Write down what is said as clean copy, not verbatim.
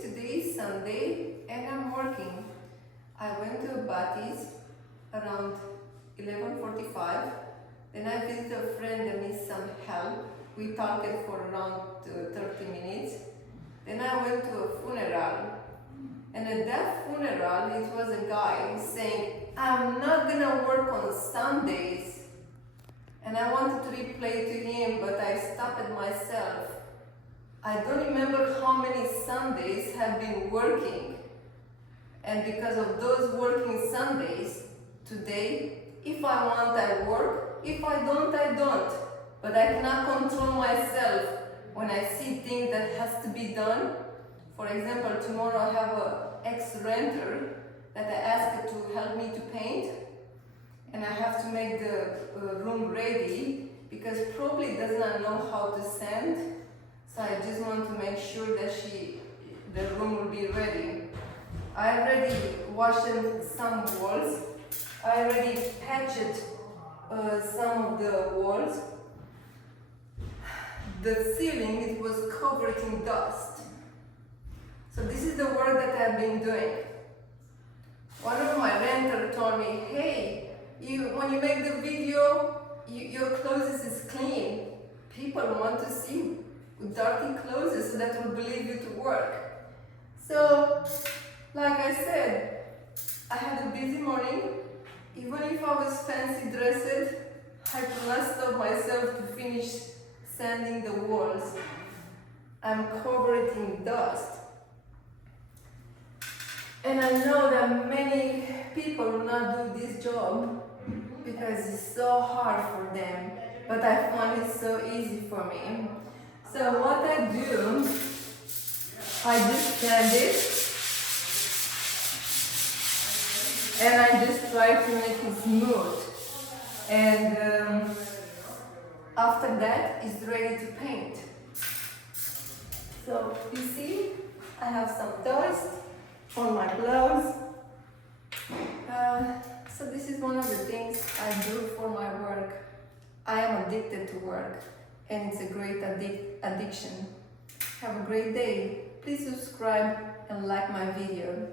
today is Sunday and I'm working. I went to Bati's around 11:45. Then I visited a friend that needs some help. We talked for around 30 minutes. Then I went to a funeral. And at that funeral, it was a guy saying, I'm not gonna work on Sundays. And I wanted to replay to him, but I stopped at myself. I don't remember how many Sundays have been working. And because of those working Sundays, today, if I want, I work. If I don't, I don't. But I cannot control myself when I see things that has to be done. For example, tomorrow I have an ex-renter that I asked to help me to paint. And I have to make the room ready because probably does not know how to sand. So I just want to make sure that the room will be ready. I already washed some walls. I already patched some of the walls. The ceiling, it was covered in dust. So this is the work that I've been doing. One of my renters told me, hey, when you make the video, your clothes is clean. People want to see dirty clothes so that will believe you to work. So, like I said, I had a busy morning. Even if I was fancy dressed, I could not stop myself to finish sanding the walls. I'm covered in dust. And I know that many people will not do this job because it's so hard for them, but I find it so easy for me. So what I do, I just sand it and I just try to make it smooth. And after that, it's ready to paint. So you see, I have some dust on my gloves. So this is one of the things I do for my work. I am addicted to work and it's a great addiction. Have a great day. Please subscribe and like my video.